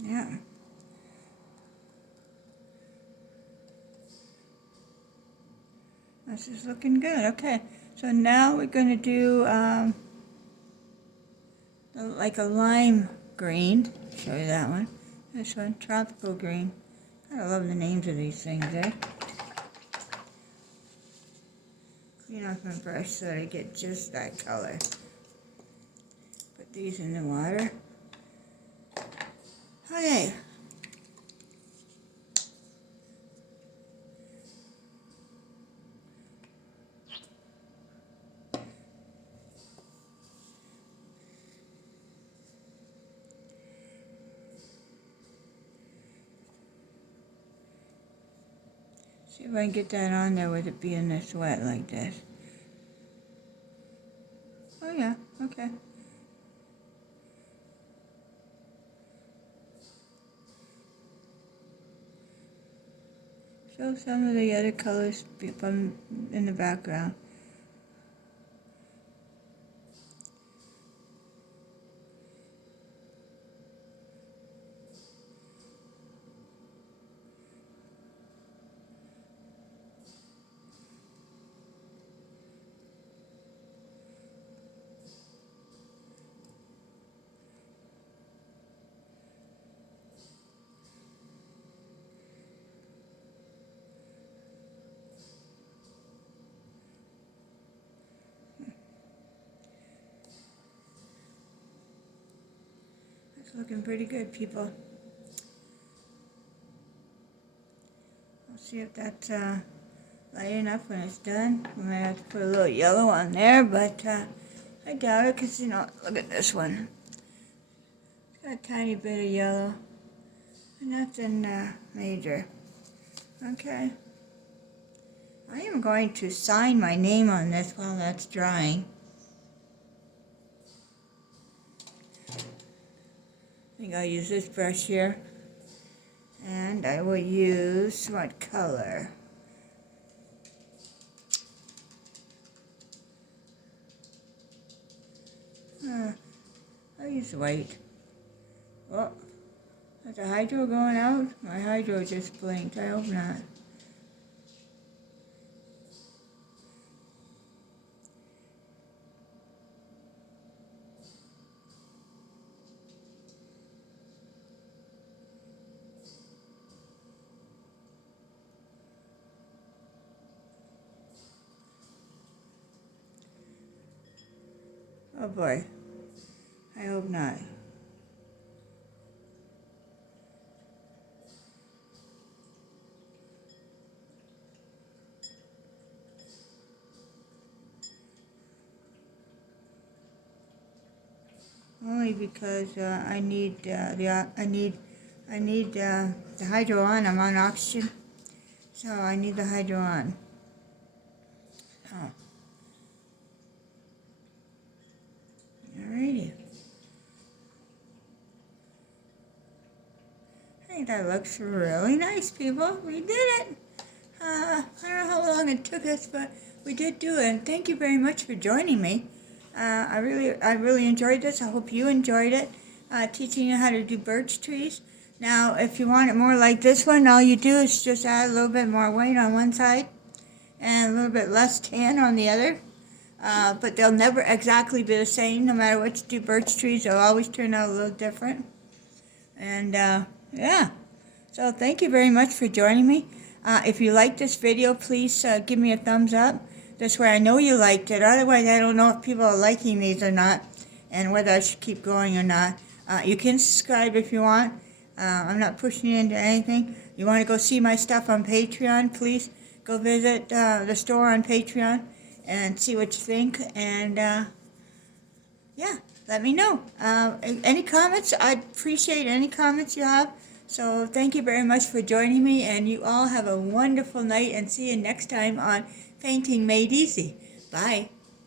Yeah. This is looking good. Okay, so now we're going to do like a lime green. Show you that one. This one, tropical green. I love the names of these things, eh? Clean off my brush so that I get just that color. Put these in the water. Okay. See if I can get that on there with it being this wet like this. Oh yeah, okay. Show some of the other colors from in the background. It's looking pretty good, people. I'll see if that's light enough when it's done. We might have to put a little yellow on there, but I doubt it because, you know, look at this one. It's got a tiny bit of yellow. Nothing major. Okay. I am going to sign my name on this while that's drying. I think I'll use this brush here. And I will use what color? I'll use white. Oh, is the hydro going out? My hydro just blinked. I hope not. Oh boy. I hope not. Only because I need the hydro on. I'm on oxygen, so I need the hydro on. Oh. Alrighty. I think that looks really nice, people. We did it. I don't know how long it took us, but we did do it. And thank you very much for joining me. I really enjoyed this. I hope you enjoyed it. Teaching you how to do birch trees. Now, if you want it more like this one, all you do is just add a little bit more white on one side and a little bit less tan on the other. But they'll never exactly be the same. No matter what you do birch trees, they'll always turn out a little different. And yeah, so thank you very much for joining me. If you like this video, please give me a thumbs up. This way I know you liked it. Otherwise, I don't know if people are liking these or not and whether I should keep going or not. You can subscribe if you want. I'm not pushing you into anything. You want to go see my stuff on Patreon, please go visit the store on Patreon and see what you think. And yeah, let me know. Any comments? I'd appreciate any comments you have. So thank you very much for joining me, and you all have a wonderful night, and see you next time on Painting Made Easy. Bye.